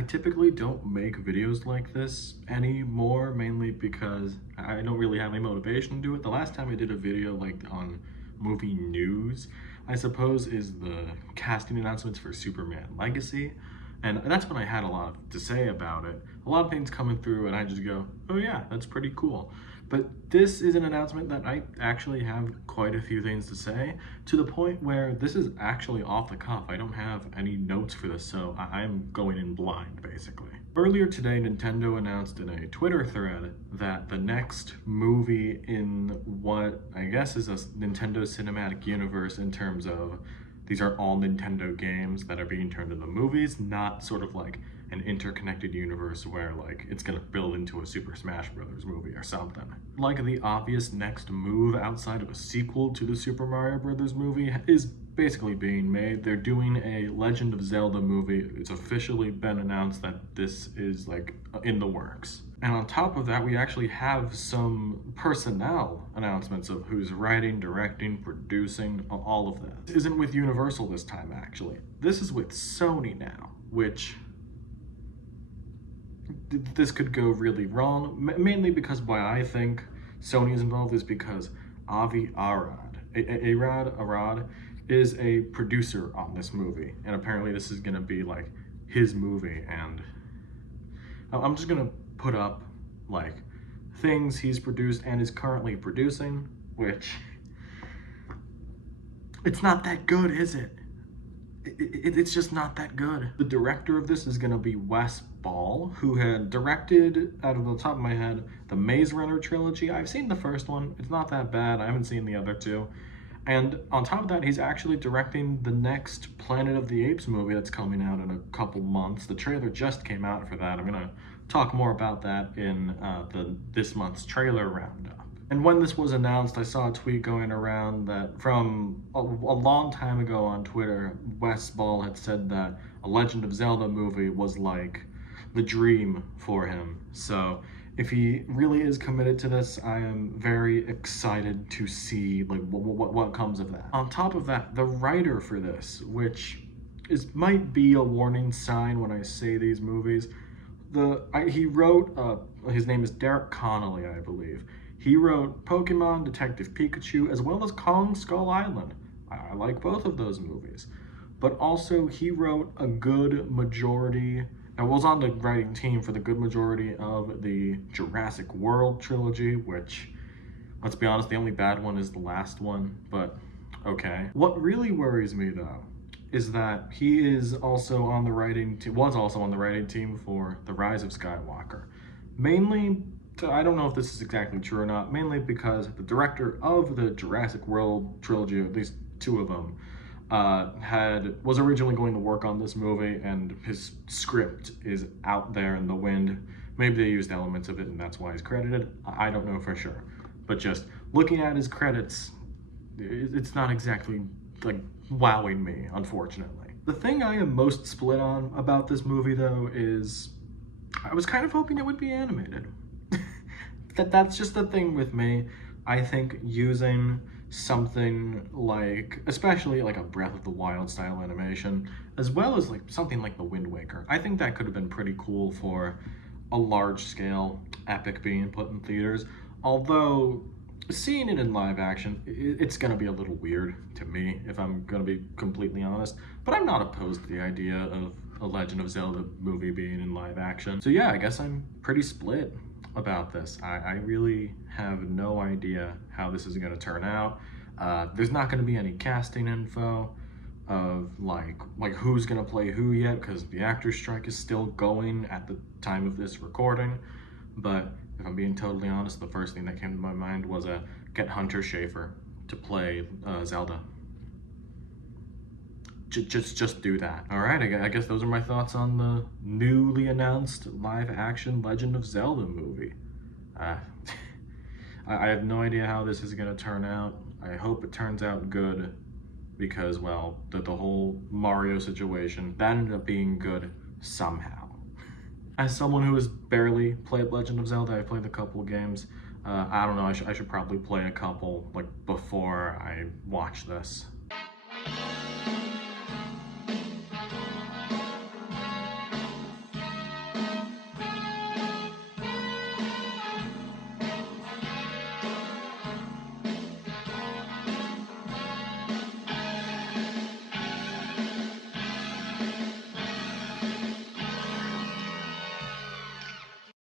I typically don't make videos like this anymore, mainly because I don't really have any motivation to do it. The last time I did a video like on movie news, I suppose, is the casting announcements for Superman Legacy. And that's when I had a lot to say about it. A lot of things coming through and I just go, oh yeah, that's pretty cool. But this is an announcement that I actually have quite a few things to say, to the point where this is actually off the cuff. I don't have any notes for this, so I'm going in blind, basically. Earlier today, Nintendo announced in a Twitter thread that the next movie in what I guess is a Nintendo cinematic universe, in terms of these are all Nintendo games that are being turned into movies, not sort of like an interconnected universe where like it's gonna build into a Super Smash Brothers movie or something. Like the obvious next move outside of a sequel to the Super Mario Brothers movie is basically being made. They're doing a Legend of Zelda movie. It's officially been announced that this is like in the works. And on top of that, we actually have some personnel announcements of who's writing, directing, producing, all of that. This isn't with Universal this time, actually. This is with Sony now, which this could go really wrong, mainly because why I think Sony is involved is because Avi Arad is a producer on this movie, and apparently this is gonna be like his movie, and I'm just gonna put up like things he's produced and is currently producing, which it's not that good, is it? It's just not that good. The director of this is gonna be Wes Ball, who had directed, out of the top of my head, the Maze Runner trilogy. I've seen the first one, it's not that bad. I haven't seen the other two. And on top of that, he's actually directing the next Planet of the Apes movie that's coming out in a couple months. The trailer just came out for that. I'm gonna talk more about that in this month's trailer roundup. And when this was announced, I saw a tweet going around that from a long time ago on Twitter, Wes Ball had said that a Legend of Zelda movie was like the dream for him. So if he really is committed to this, I am very excited to see like what comes of that. On top of that, the writer for this, which might be a warning sign when I say these movies, he wrote, his name is Derek Connolly, I believe. He wrote Pokemon, Detective Pikachu, as well as Kong Skull Island. I like both of those movies. But also, he wrote a good majority, and was on the writing team for the good majority of the Jurassic World trilogy, which, let's be honest, the only bad one is the last one, but okay. What really worries me, though, is that he is also on the writing was also on the writing team for The Rise of Skywalker. Mainly, I don't know if this is exactly true or not, mainly because the director of the Jurassic World trilogy, at least two of them, was originally going to work on this movie, and his script is out there in the wind. Maybe they used elements of it and that's why he's credited. I don't know for sure. But just looking at his credits, it's not exactly like wowing me, unfortunately. The thing I am most split on about this movie, though, is I was kind of hoping it would be animated. That's just the thing with me. I think using something like, especially like a Breath of the Wild style animation, as well as like something like The Wind Waker, I think that could have been pretty cool for a large scale epic being put in theaters. Although seeing it in live action, it's gonna be a little weird to me, if I'm gonna be completely honest. But I'm not opposed to the idea of a Legend of Zelda movie being in live action. So yeah, I guess I'm pretty split about this. I really have no idea how this is going to turn out. There's not going to be any casting info of like who's going to play who yet, because the actor strike is still going at the time of this recording. But if I'm being totally honest, the first thing that came to my mind was get Hunter Schafer to play Zelda. Just do that. All right, I guess those are my thoughts on the newly announced live-action Legend of Zelda movie. I have no idea how this is gonna turn out. I hope it turns out good, because, well, the whole Mario situation, that ended up being good somehow. As someone who has barely played Legend of Zelda, I played a couple games. I don't know, I should probably play a couple like before I watch this.